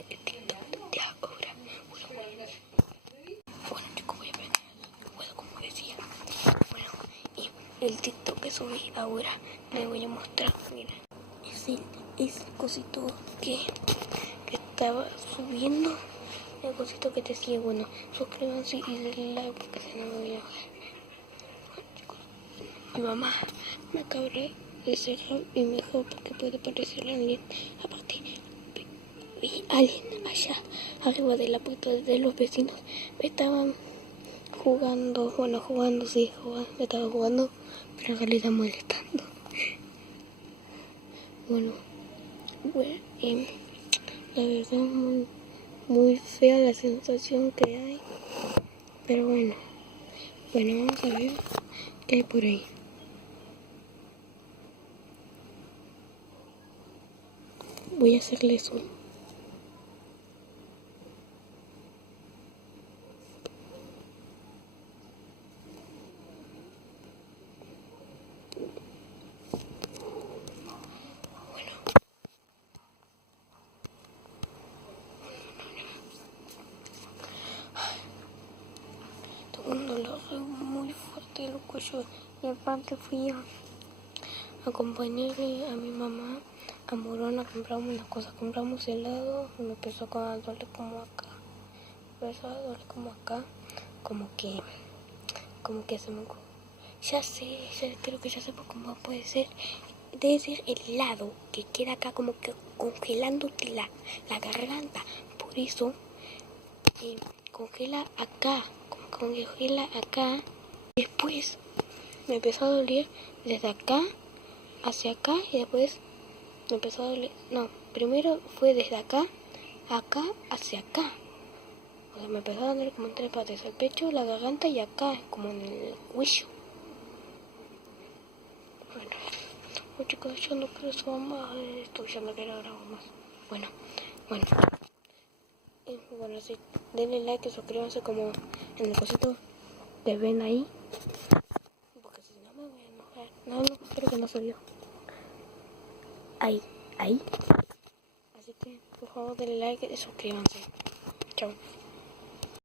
hacer el TikTok de ahora. Bueno chicos, voy a aprender juego como decía. Bueno, y el TikTok que subí ahora les voy a mostrar. Miren, es el cosito que estaba subiendo. El cosito que decía, bueno, suscríbanse y denle like porque si no me voy a bajar. Bueno, chicos, mi mamá me acaba de cerrar y me dejó porque puede parecer alguien. Aparte, vi a alguien allá arriba de la puerta de los vecinos. Estaban jugando, estaban jugando, pero en realidad molestando. Bueno, la verdad muy fea la sensación que hay, pero bueno, vamos a ver qué hay por ahí. Voy a hacerle zoom. Tengo un dolor muy fuerte en el cuello y aparte fui a acompañarle a mi mamá a Morona, compramos unas cosas, compramos helado y me empezó a doler como acá. Como que se me... Ya sé, creo que ya sé por cómo puede ser. Debe ser el helado que queda acá como que congelándote la garganta. Por eso congela acá, Después me empezó a doler desde acá hacia acá y después me empezó a doler. No, primero fue desde acá hacia acá. O sea, me empezó a doler como en 3 partes: el pecho, la garganta y acá, como en el cuello. Bueno, chicos, yo no quiero subar más esto, ya no quiero grabar más. Bueno, sí, denle like y suscríbanse como en el cosito que ven ahí. Porque si no me voy a enojar. No, creo que no salió. Ahí. Así que, por favor, denle like y suscríbanse. Chao.